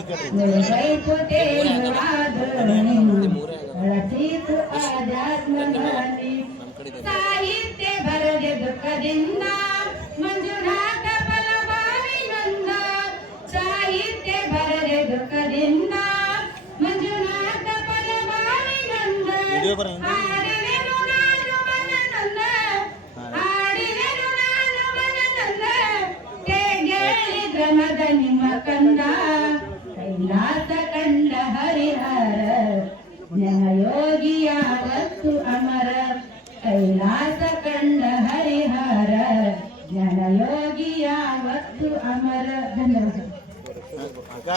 निर्भयपुते आदरणी रचित आध्यात्मगानी साहित्य भरगे दुःखದಿಂದ ಮಂಜುನಾಥ ಫಲಭಾವಿನಂದ ಸಾಹಿತ್ಯ ಭರಗೆ ದುಃಖದಿಂದ ಮಂಜುನಾಥ ಫಲಭಾವಿನಂದ ಆಡಿದೆನು ನಾನು ಮನನಂದ ಆಡಿದೆನು ನಾನು ಮನನಂದ ಕೇಳಿದ್ರ ಮದ ನಿಮ್ಮ ಕಂದ ಕೈಲಾಸ ಕಂಡ ಹರಿಹರ ಜ್ಞಾನಯೋಗಿ ಯಾವತ್ತು ಅಮರ ಕೈಲಾಸ ಕಂಡ ಹರಿಹರ ಜ್ಞಾನಯೋಗಿ ಯಾವತ್ತು ಅಮರ ಧನ್ಯವಾದ.